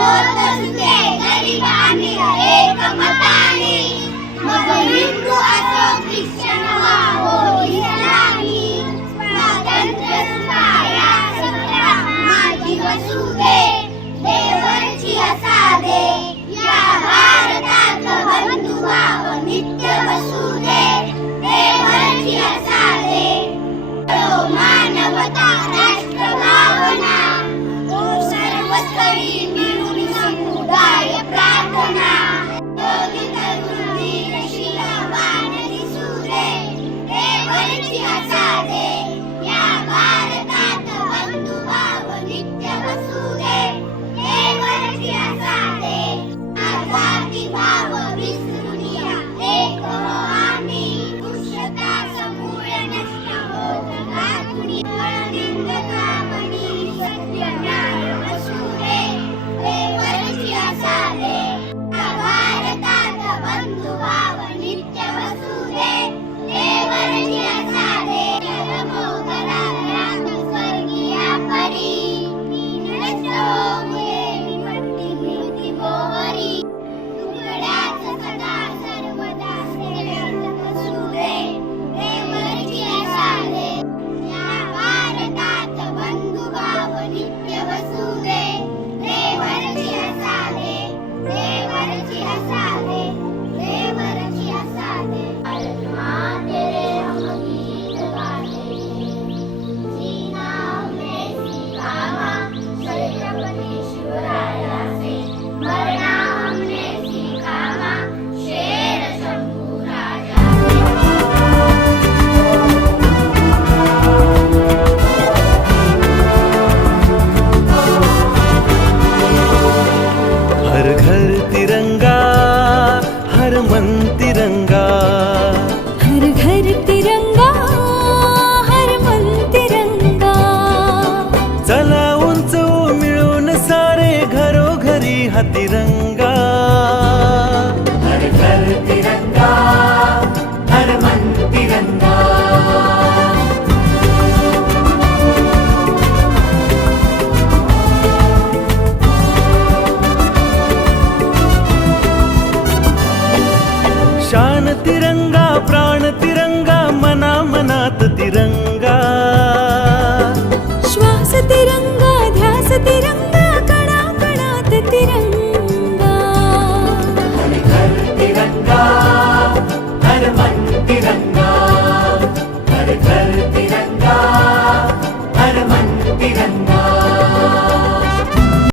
देवाची असारे नानोत सुते गरीबांनी एक मत तिरङ्गा प्राण तिरंगा मना मनात तिरंगा. श्वास तिरंगा ध्यास तिरंगा कणा कणात तिरंगा हर तिरंगा हर मन तिरंगा. हर घर तिरंगा हर मन तिरंगा.